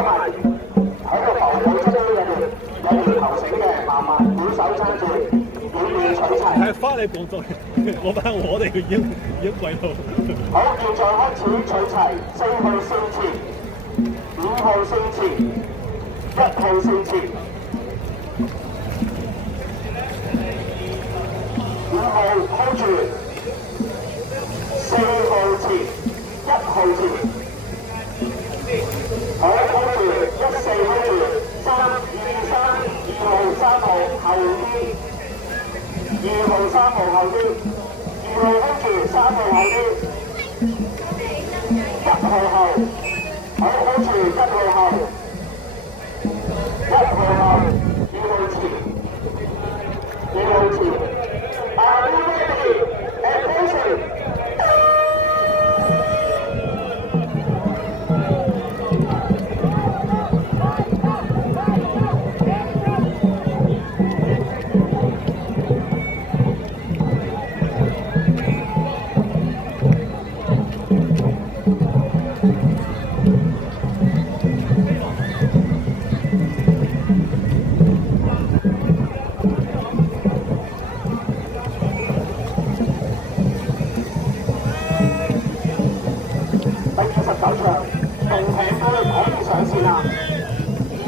埋喺個浮水樽入邊有條頭繩嘅，麻煩舉手揸住，以便取齊。係翻嚟講咗，我班我哋已經跪到。好，現在開始取齊4號聖前、5號聖前、1號聖前、5號 hold 住，4號前、1號前。好 hold 住，14 hold 住，3、2號、3號後啲，2號、3號後啲，2號 hold 住，3號後啲，1號後，好 hold 住1號後，1號後，2號前，2號前。Are you ready? Attention!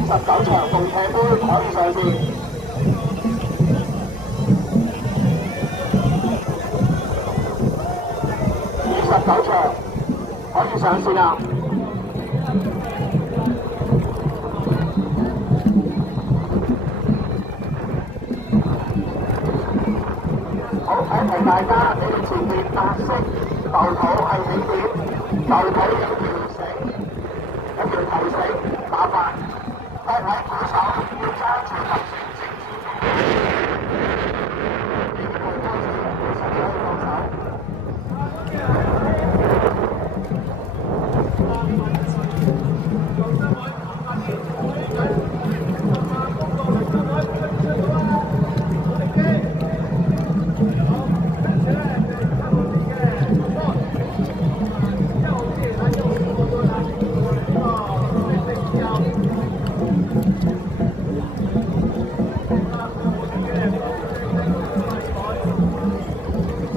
29場共艇杯可以上線。29場可以上線啦。好，提提大家，你哋前面白色浮土係起點，浮土有條繩，有條頭繩，麻煩。各位鼓手要揸住頭繩直接呢個多謝鼓手可以放手。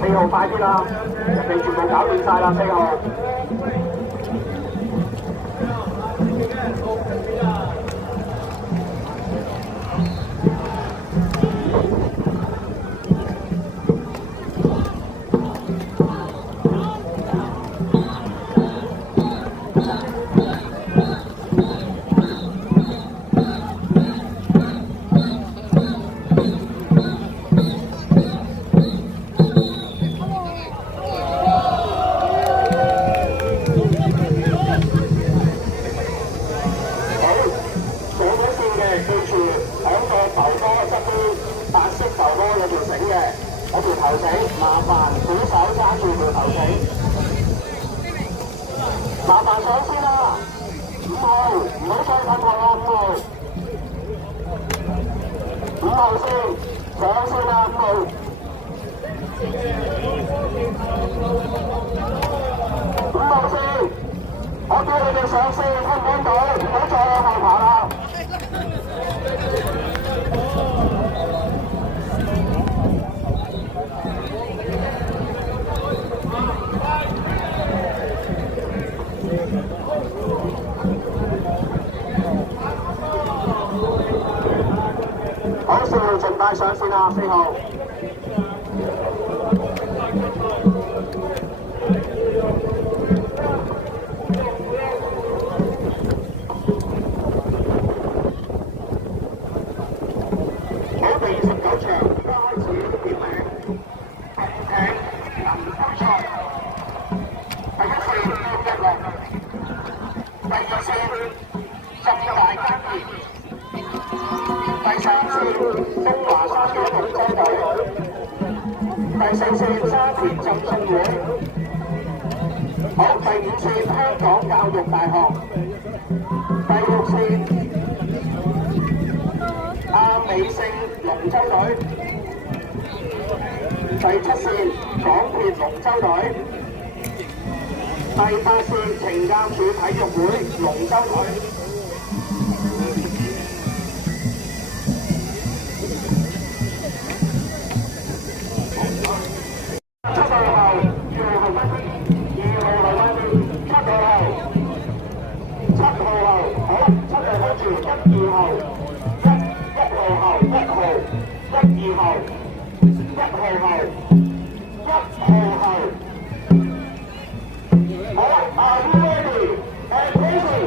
4號快啲啦，人哋全部搞掂晒啦，4號。頭繩，麻煩鼓手揸住條頭繩，麻煩上先啦，5號唔好再褪後啦，5號先上先啦，5號。5號先，我叫你哋上先，聽唔聽到？唔好再向後爬啦。好，4號盡快上線啦，4號。好，第29場而家開始點名，並請臨開賽。第一線1樂，第二線浸大家園。第三線東華三院龍舟隊，第四線沙田浸信會，好，第五線香港教育大學，第六線亞美聖龍舟隊，第七線港鐵龍舟隊，第八線懲教署體育會龍舟隊。7號後，好啦，7號跟住1、2號，1號後，1號，1、2號，1號後，1號後，好啦，Are you ready? And crazy.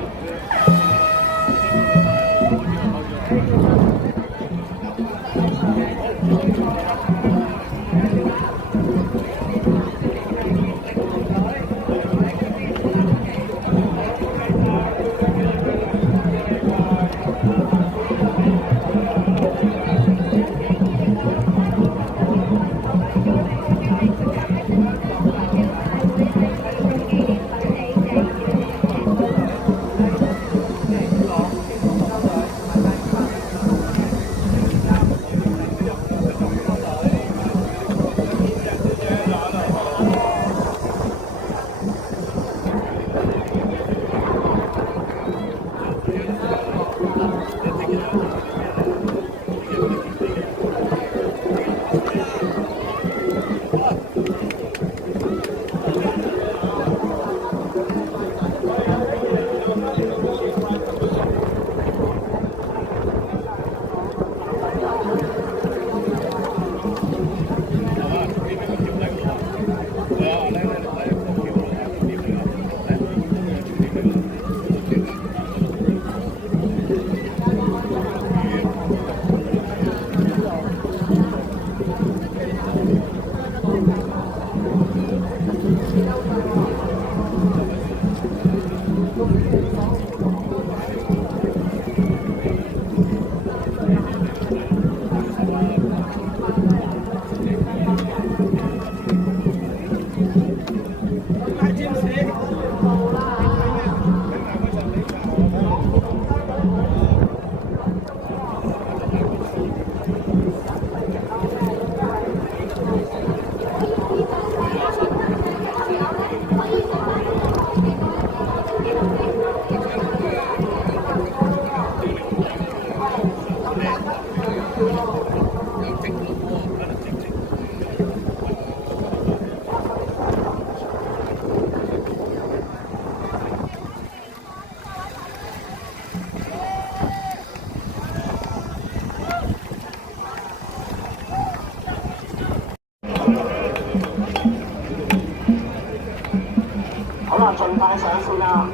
好啦，盡快上線啦！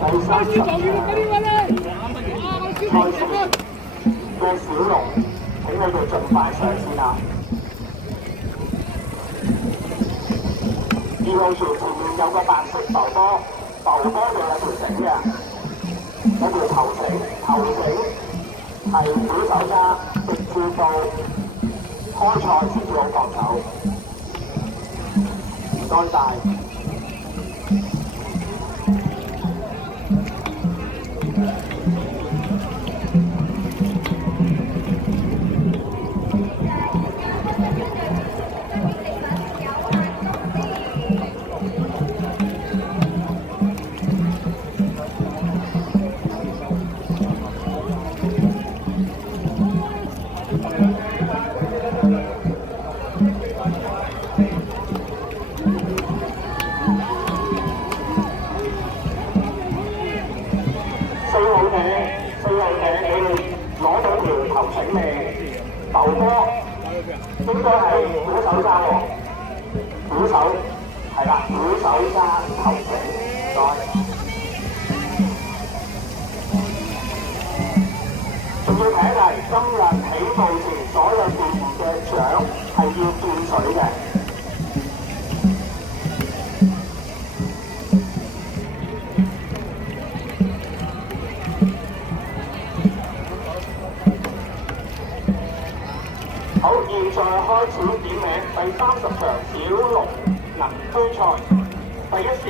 第30場賽事嘅小龍，請你哋盡快上線啦！2號船前面有個白色浮波，浮波就有條繩嘅，有條頭繩，頭繩係小手揸，直至到開賽先至好放手。唔該晒。攞到條頭繩未？浮波應該係鼓手揸喎，鼓手係啦，鼓手揸頭繩，唔該。仲要提一提，今日起步前所有隊員嘅獎係要斷水嘅。好，現在開始點名第30場小龍能區賽，第一線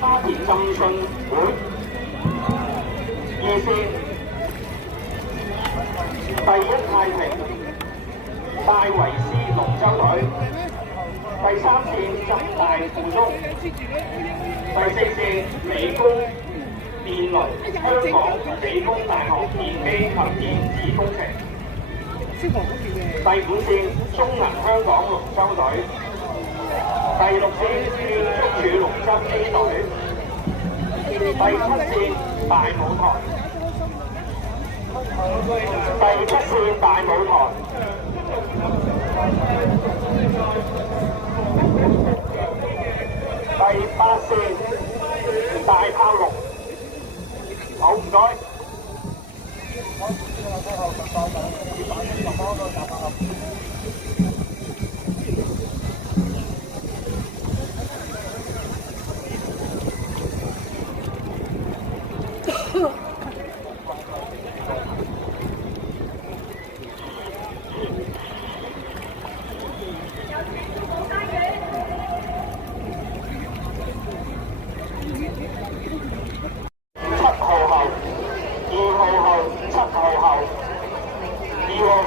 花田浸信會，2線第一太平戴維斯龍舟隊第三線浸大附中，第四線理工電輪，香港理工大學電機及電子工程。第五線中銀香港龍舟隊，第六線建築署龍舟 A 隊，第七線大舞台，第七線大舞台，第八線大炮龍。好，唔該。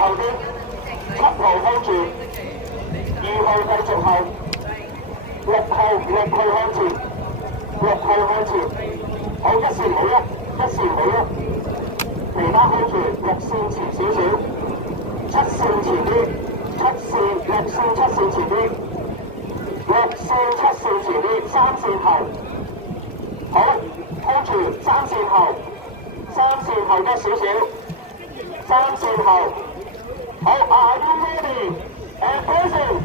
後邊7號 hold 住，2號繼續後，6號向前，6號向前，好一線唔好喐，一線唔好喐，其他 hold 住，6線前少少，7線前啲，6線7線前啲，6線7線前啲，3線後，好 hold 住3線後，3線後多少少，3線後。好，Are you ready? And pressing.